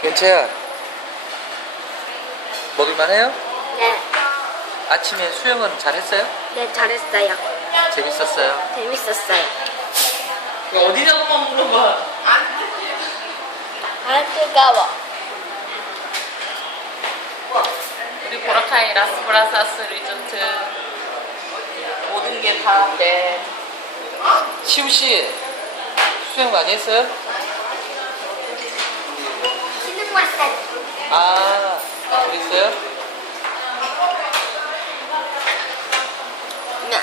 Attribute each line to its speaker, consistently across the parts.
Speaker 1: 연채야, 먹을만 해요?
Speaker 2: 네.
Speaker 1: 아침에 수영은 잘했어요?
Speaker 2: 네, 잘했어요.
Speaker 1: 재밌었어요?
Speaker 2: 재밌었어요.
Speaker 3: 어디냐고만 물어봐.
Speaker 2: 아, 뜨거워.
Speaker 3: 우리 보라카이 라스브라사스 리조트 모든 게 다 네.
Speaker 1: 시우씨, 수영 많이 했어요?
Speaker 2: 신는 왔어요.
Speaker 1: 아, 그랬어요?
Speaker 2: 네.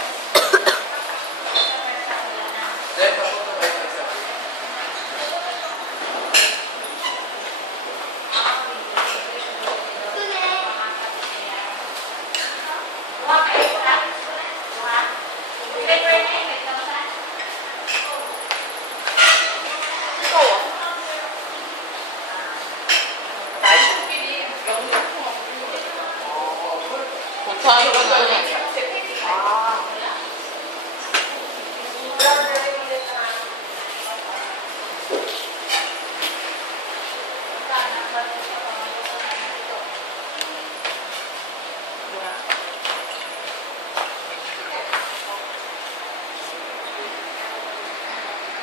Speaker 3: 보통